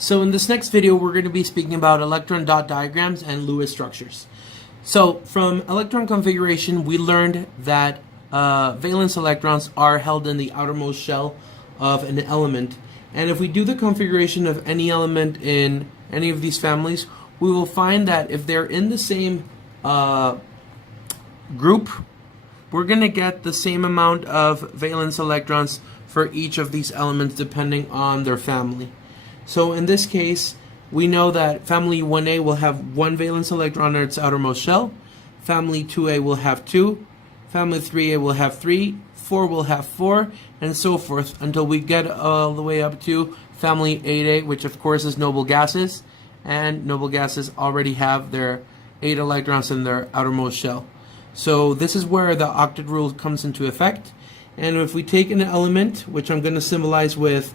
So in this next video, we're going to be speaking about electron dot diagrams and Lewis structures. So from electron configuration, we learned that valence electrons are held in the outermost shell of an element. And if we do the configuration of any element in any of these families, we will find that if they're in the same group, we're going to get the same amount of valence electrons for each of these elements depending on their family. So in this case, we know that family 1A will have 1 valence electron in its outermost shell, family 2A will have 2, family 3A will have 3, 4 will have 4, and so forth until we get all the way up to family 8A, which of course is noble gases, and noble gases already have their 8 electrons in their outermost shell. So this is where the octet rule comes into effect. And if we take an element, which I'm going to symbolize with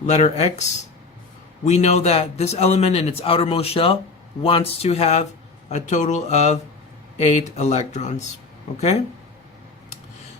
letter X, we know that this element in its outermost shell wants to have a total of 8 electrons. Okay?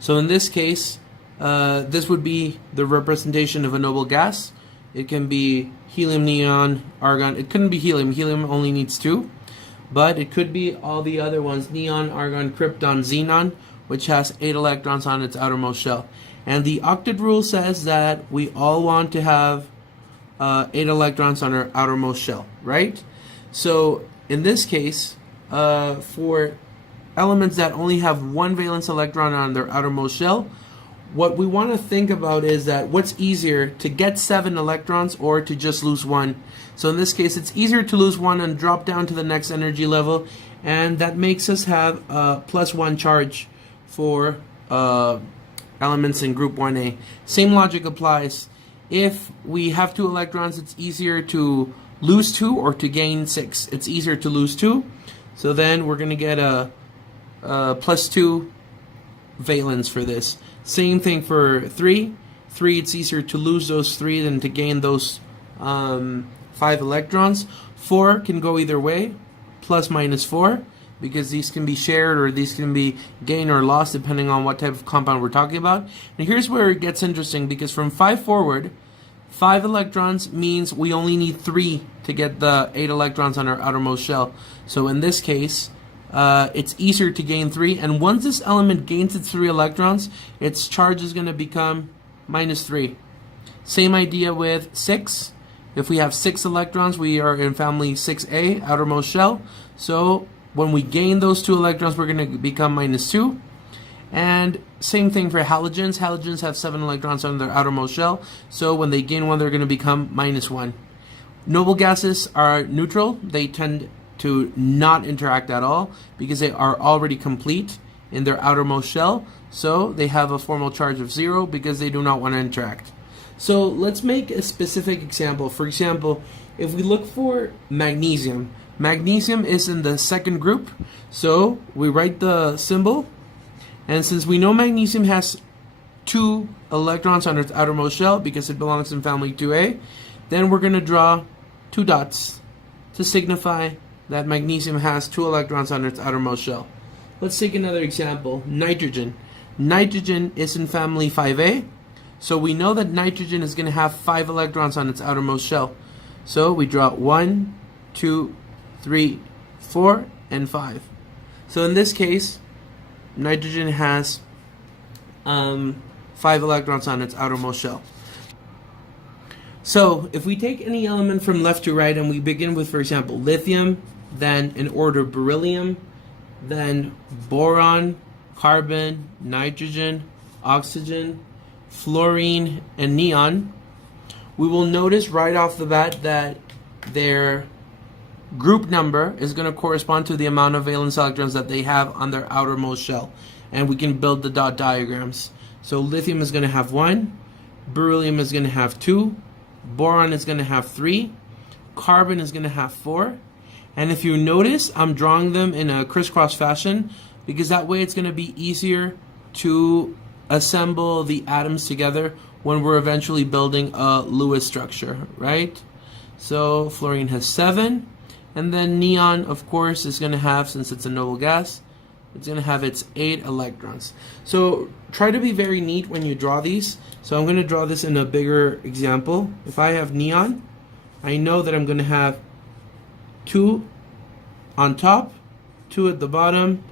So in this case, this would be the representation of a noble gas. It can be helium, neon, argon. It couldn't be helium. Helium only needs 2. But it could be all the other ones, neon, argon, krypton, xenon, which has 8 electrons on its outermost shell. And the octet rule says that we all want to have 8 electrons on our outermost shell, right? So in this case, for elements that only have 1 valence electron on their outermost shell, what we want to think about is that what's easier, to get 7 electrons or to just lose 1. So in this case, it's easier to lose 1 and drop down to the next energy level, and that makes us have a +1 charge for elements in group 1A. Same logic applies. If we have 2 electrons, it's easier to lose 2 or to gain 6. It's easier to lose 2, so then we're going to get a +2 valence for this. Same thing for 3. 3, it's easier to lose those 3 than to gain those 5 electrons. 4 can go either way, ±4, because these can be shared or these can be gained or lost depending on what type of compound we're talking about. And here's where it gets interesting, because from 5 forward, 5 electrons means we only need 3 to get the 8 electrons on our outermost shell. So in this case, it's easier to gain 3, and once this element gains its 3 electrons, its charge is going to become -3. Same idea with 6. If we have 6 electrons, we are in family 6A, outermost shell. So when we gain those 2 electrons, we're going to become -2. And same thing for halogens. Halogens have 7 electrons on their outermost shell. So when they gain 1, they're going to become -1. Noble gases are neutral. They tend to not interact at all because they are already complete in their outermost shell. So they have a formal charge of 0 because they do not want to interact. So let's make a specific example. For example, if we look for magnesium, magnesium is in the second group. So we write the symbol, and since we know magnesium has 2 electrons on its outermost shell because it belongs in family 2A, then we're going to draw 2 dots to signify that magnesium has 2 electrons on its outermost shell. Let's take another example. Nitrogen. Nitrogen is in family 5A, so we know that nitrogen is going to have 5 electrons on its outermost shell. So we draw 1, 2, 3, 4, and 5. So in this case, nitrogen has 5 electrons on its outermost shell. So if we take any element from left to right and we begin with, for example, lithium, then in order beryllium, then boron, carbon, nitrogen, oxygen, fluorine, and neon, we will notice right off the bat that their group number is going to correspond to the amount of valence electrons that they have on their outermost shell. And we can build the dot diagrams. So lithium is going to have 1, beryllium is going to have 2, boron is going to have 3, carbon is going to have 4, and if you notice, I'm drawing them in a crisscross fashion because that way it's going to be easier to assemble the atoms together when we're eventually building a Lewis structure, right? So fluorine has 7, and then neon, of course, is going to have, since it's a noble gas, it's going to have its 8 electrons. So try to be very neat when you draw these. So I'm going to draw this in a bigger example. If I have neon, I know that I'm going to have 2 on top, 2 at the bottom,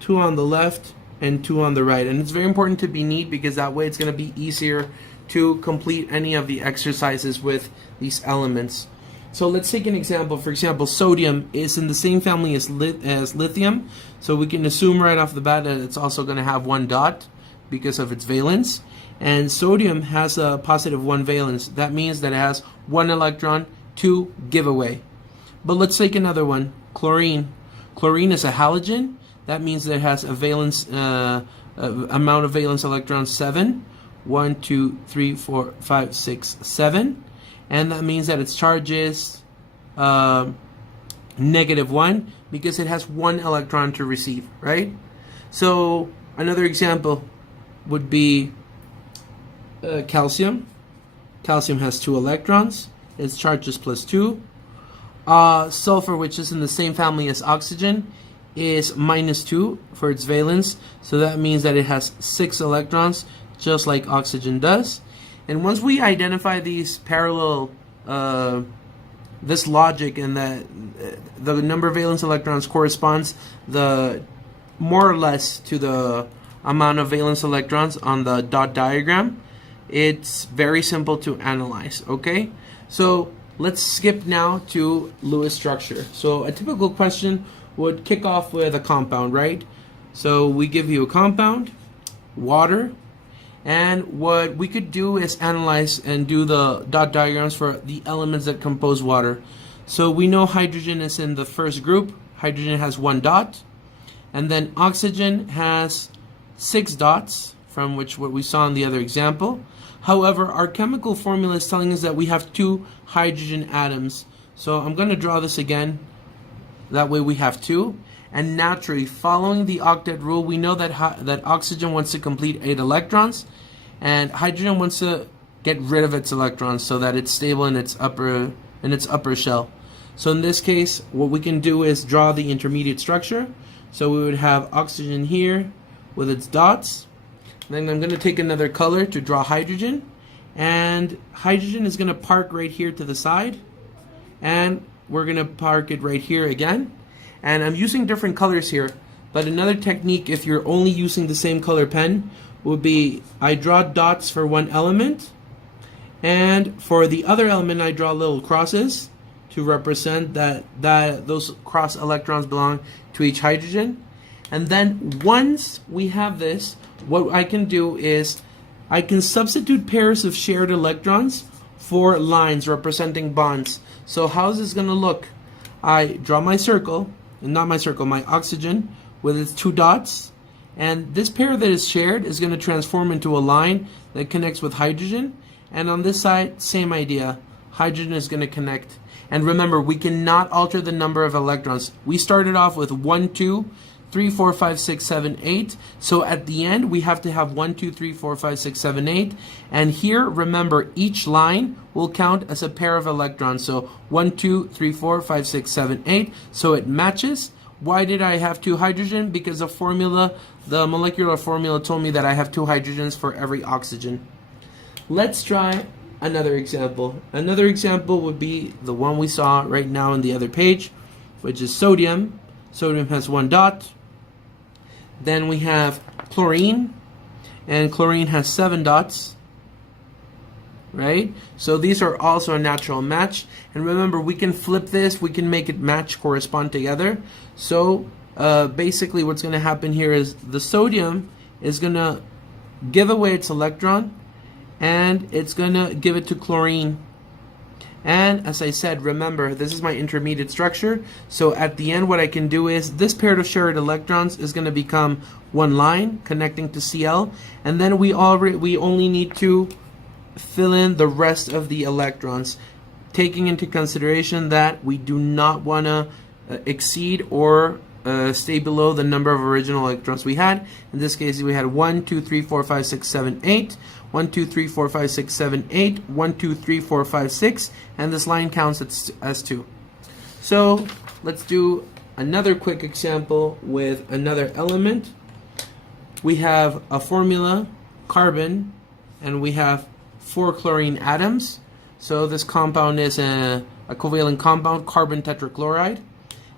2 on the left, and 2 on the right. And it's very important to be neat because that way it's going to be easier to complete any of the exercises with these elements. So let's take an example. For example, sodium is in the same family as lithium. So we can assume right off the bat that it's also going to have 1 dot because of its valence. And sodium has a positive 1 valence. That means that it has 1 electron to give away. But let's take another one. Chlorine. Chlorine is a halogen. That means that it has a valence amount of valence electrons 7. 1, 2, 3, 4, 5, 6, 7. And that means that its charge is -1 because it has 1 electron to receive, right? So another example would be calcium. Calcium has 2 electrons. Its charge is +2. Sulfur, which is in the same family as oxygen, is -2 for its valence. So that means that it has 6 electrons, just like oxygen does. And once we identify these parallel, this logic, and that the number of valence electrons corresponds more or less to the amount of valence electrons on the dot diagram, it's very simple to analyze, okay? So let's skip now to Lewis structure. So a typical question would kick off with a compound, right? So we give you a compound, water, and what we could do is analyze and do the dot diagrams for the elements that compose water. So we know hydrogen is in the first group. Hydrogen has 1 dot. And then oxygen has 6 dots, from which what we saw in the other example. However, our chemical formula is telling us that we have 2 hydrogen atoms. So I'm going to draw this again. That way we have 2. And naturally, following the octet rule, we know that oxygen wants to complete 8 electrons, and hydrogen wants to get rid of its electrons so that it's stable in its upper shell. So in this case, what we can do is draw the intermediate structure. So we would have oxygen here with its dots. Then I'm going to take another color to draw hydrogen, and hydrogen is going to park right here to the side, and we're going to park it right here again. And I'm using different colors here, but another technique, if you're only using the same color pen, would be I draw dots for one element, and for the other element I draw little crosses to represent that those cross electrons belong to each hydrogen. And then once we have this, what I can do is I can substitute pairs of shared electrons for lines representing bonds. So how is this going to look? I draw my circle, not my circle, my oxygen with its 2 dots, and this pair that is shared is going to transform into a line that connects with hydrogen, and on this side, same idea. Hydrogen is going to connect. And remember, we cannot alter the number of electrons. We started off with 1, 2, 3, 4, 5, 6, 7, 8. So at the end, we have to have 1, 2, 3, 4, 5, 6, 7, 8. And here, remember, each line will count as a pair of electrons. So 1, 2, 3, 4, 5, 6, 7, 8. So it matches. Why did I have 2 hydrogen? Because the molecular formula told me that I have 2 hydrogens for every oxygen. Let's try another example. Another example would be the one we saw right now on the other page, which is sodium. Sodium has 1 dot. Then we have chlorine, and chlorine has 7 dots, right? So these are also a natural match. And remember, we can flip this, we can make it match, correspond together. So basically what's going to happen here is the sodium is going to give away its electron, and it's going to give it to chlorine. And as I said, remember, this is my intermediate structure. So at the end, what I can do is this pair of shared electrons is going to become one line connecting to Cl. And then we only need to fill in the rest of the electrons, taking into consideration that we do not want to exceed or stay below the number of original electrons we had. In this case, we had 1, 2, 3, 4, 5, 6, 7, 8. 1, 2, 3, 4, 5, 6, 7, 8. 1, 2, 3, 4, 5, 6. And this line counts as 2. So let's do another quick example with another element. We have a formula, carbon, and we have 4 chlorine atoms. So this compound is a covalent compound, carbon tetrachloride.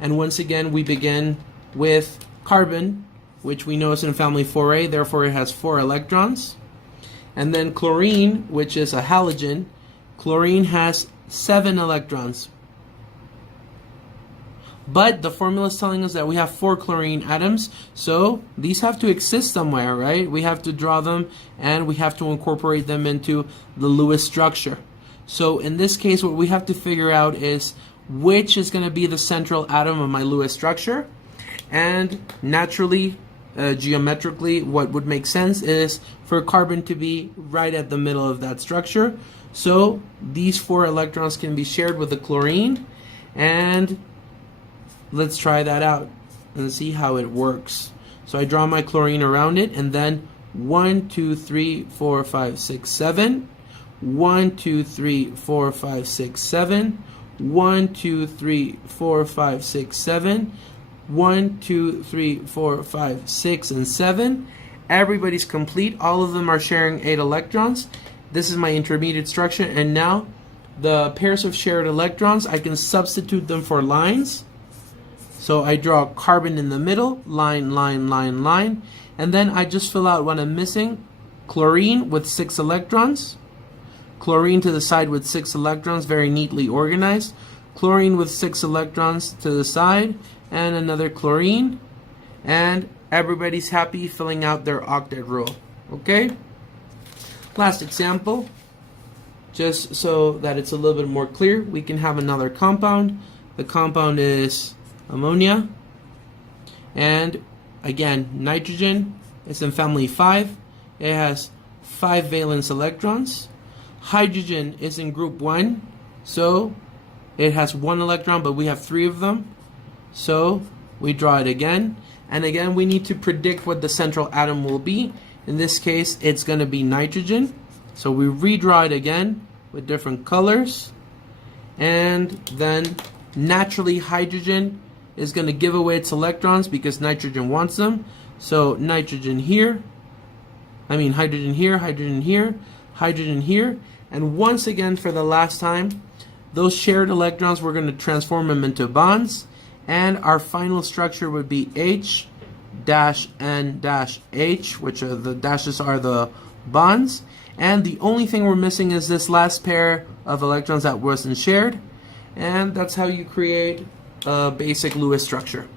And once again, we begin with carbon, which we know is in family 4A, therefore it has 4 electrons. And then chlorine, which is a halogen, chlorine has 7 electrons. But the formula is telling us that we have 4 chlorine atoms, so these have to exist somewhere, right? We have to draw them and we have to incorporate them into the Lewis structure. So in this case, what we have to figure out is which is going to be the central atom of my Lewis structure. And naturally, geometrically, what would make sense is for carbon to be right at the middle of that structure. So these 4 electrons can be shared with the chlorine, and let's try that out and see how it works. So I draw my chlorine around it, and then 1, 2, 3, 4, 5, 6, 7. 1, 2, 3, 4, 5, 6, 7. 1, 2, 3, 4, 5, 6, 7. 1, 2, 3, 4, 5, 6, and 7. Everybody's complete. All of them are sharing 8 electrons. This is my intermediate structure, and now the pairs of shared electrons, I can substitute them for lines. So I draw carbon in the middle, line, line, line, line, and then I just fill out what I'm missing. Chlorine with 6 electrons. Chlorine to the side with 6 electrons, very neatly organized. Chlorine with 6 electrons to the side, and another chlorine. And everybody's happy filling out their octet rule. Okay? Last example, just so that it's a little bit more clear, we can have another compound. The compound is ammonia, and again, nitrogen is in family 5. It has 5 valence electrons. Hydrogen is in group 1, so it has 1 electron, but we have 3 of them. So we draw it again, and again we need to predict what the central atom will be. In this case, it's going to be nitrogen. So we redraw it again with different colors, and then naturally hydrogen is going to give away its electrons because nitrogen wants them. So nitrogen here, hydrogen here, hydrogen here, hydrogen here, and once again for the last time, those shared electrons, we're going to transform them into bonds, and our final structure would be H dash N dash H, which are the dashes are the bonds, and the only thing we're missing is this last pair of electrons that wasn't shared, and that's how you create a basic Lewis structure.